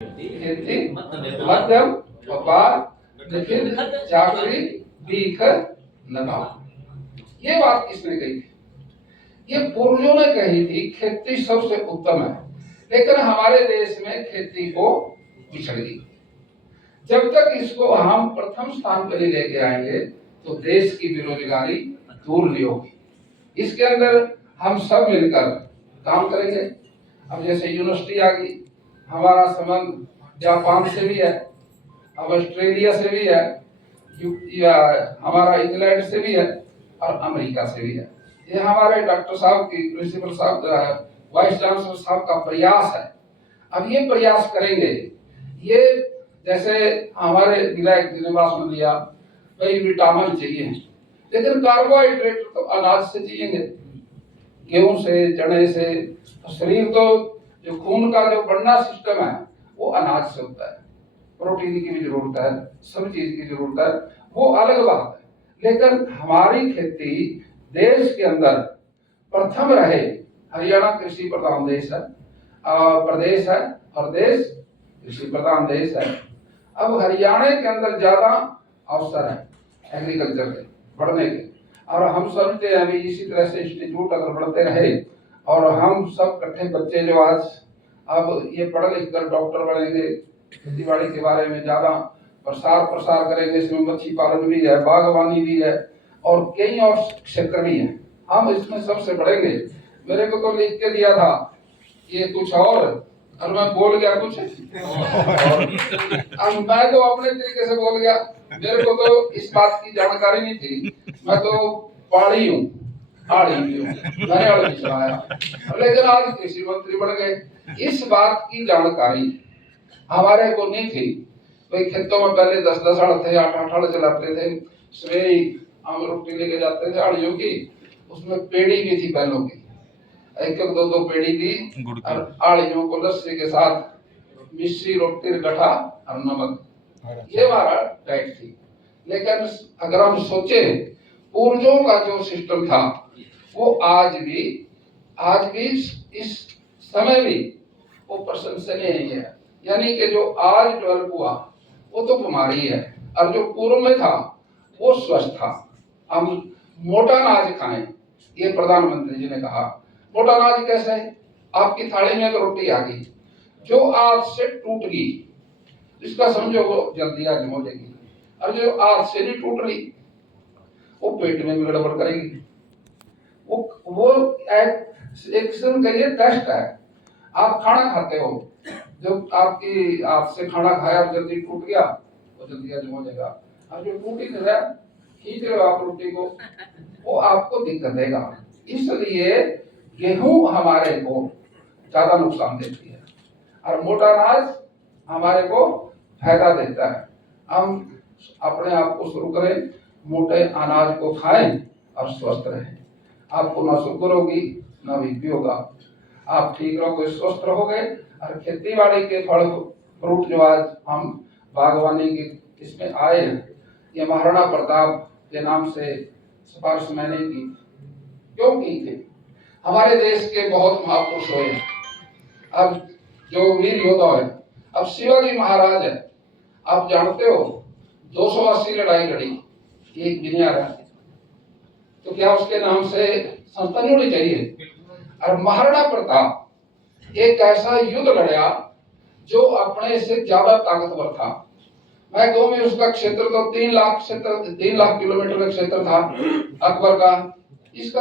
खेती मध्यम व्यापार लिखित चाकरी भीख लगाओ। ये बात किसने कही थी? ये पूर्वजों ने कही थी। खेती सबसे उत्तम है, लेकिन हमारे देश में खेती को पिछड़ गई। जब तक इसको हम प्रथम स्थान पर ही लेके आएंगे तो देश की बेरोजगारी दूर नहीं होगी। इसके अंदर हम सब मिलकर काम करेंगे। अब जैसे यूनिवर्सिटी आ गई, हमारा संबंध जापान से भी है, अब ऑस्ट्रेलिया से भी है, या हमारा इंग्लैंड से भी है और अमेरिका से भी है। ये हमारे डॉक्टर साहब की, प्रिंसिपल साहब जो है, वाइस चांसलर साहब का प्रयास है। अब ये प्रयास करेंगे। ये जैसे हमारे विधायक जी ने भाषण दिया, कई विटामिन चाहिए, लेकिन कार्बोहाइड्रेट तो अनाज से चाहिए, गेहूं से, चने से। तो शरीर तो जो खून का जो बढ़ना सिस्टम है वो अनाज से होता है। प्रोटीन की भी जरूरत है, सब चीज की जरूरत है, वो अलग बात है। लेकिन हमारी खेती देश के अंदर प्रथम रहे। हरियाणा कृषि प्रधान देश है, प्रदेश है, और देश कृषि प्रधान देश है। अब हरियाणा के अंदर ज्यादा अवसर है एग्रीकल्चर के बढ़ने के, और हम समझते हैं अभी इसी तरह से इंस्टीट्यूट अगर बढ़ते रहे और हम सब इकट्ठे बच्चे जो आज अब ये पढ़ लिख कर डॉक्टर बनेंगे, खेती बाड़ी के बारे में ज्यादा प्रसार करेंगे। इसमें मच्छी पालन भी है, बागवानी भी है, और कई और क्षेत्र भी हैं। हम इसमें सबसे बढ़ेंगे। मेरे को तो लिख के दिया था ये कुछ और मैं बोल गया कुछ और अब मैं तो अपने तरीके से बोल गया। मेरे को तो इस बात की जानकारी नहीं थी। मैं तो पहाड़ी हूँ, मैंने अड़ चलाया, लेकिन आज कृषि मंत्री बन गए। इस बात की जानकारी हमारे को नहीं थी। भाई खेतों में पहले 10-10 हड़ थे, 8-8 हड़ चलाते थे। सवेरे हम रोटी लेके जाते थे हड़ियों की, उसमें पेड़ी भी थी बैलों की, 1-1 2-2 पेड़ी थी, और आड़ियों को लस्सी के साथ मिश्री रोटी गठा और नमक, ये हमारा डाइट थी। लेकिन अगर हम सोचे पूर्वजों का जो सिस्टम था वो आज भी इस समय भी वो प्रशंसनीय नहीं है। यानी कि जो आज डेवलप हुआ वो तो बीमारी है, और जो पूर्व में था वो स्वस्थ था। हम मोटा अनाज खाएं, ये प्रधानमंत्री जी ने कहा। मोटा अनाज कैसे है? आपकी थाली में अगर रोटी आ गई जो आज से टूट गई, इसका समझो वो जल्दी हजम हो जाएगी, और जो आज से नहीं टूट रही वो पेट में भी गड़बड़ करेगी। वो एक किस्म का ये टेस्ट है। आप खाना खाते हो, जब आपकी आपसे खाना खाया और जल्दी टूट गया वो जल्दी हजम हो जाएगा, और जो टूटी है खींच रहे हो आप रोटी को, वो आपको दिक्कत देगा। इसलिए गेहूं हमारे को ज्यादा नुकसान देती है और मोटा अनाज हमारे को फायदा देता है। हम अपने आप को शुरू करें, मोटे अनाज को खाएं और स्वस्थ रहें। आपको ना शुगर होगी ना बीपी होगा, आप ठीक रहोगे, स्वस्थ रहोगे। और खेती बाड़ी के फल फ्रूट जो आज हम बागवानी के इसमें आए हैं, ये महाराणा प्रताप के नाम से सिफारिश मैंने की। क्यों की थी? हमारे देश के बहुत महापुरुष हुए हैं। अब जो वीर योद्धा है, अब शिवाजी महाराज है, आप जानते हो 280 लड़ाई लड़ी, एक गिनिया है, तो क्या उसके नाम से संस्था नहीं होनी चाहिए? और महाराणा प्रताप एक ऐसा युद्ध लड़ा जो अपने से ज्यादा ताकतवर था। मैं कहूँ में उसका क्षेत्र तो 3 लाख किलोमीटर का क्षेत्र था अकबर का। इसका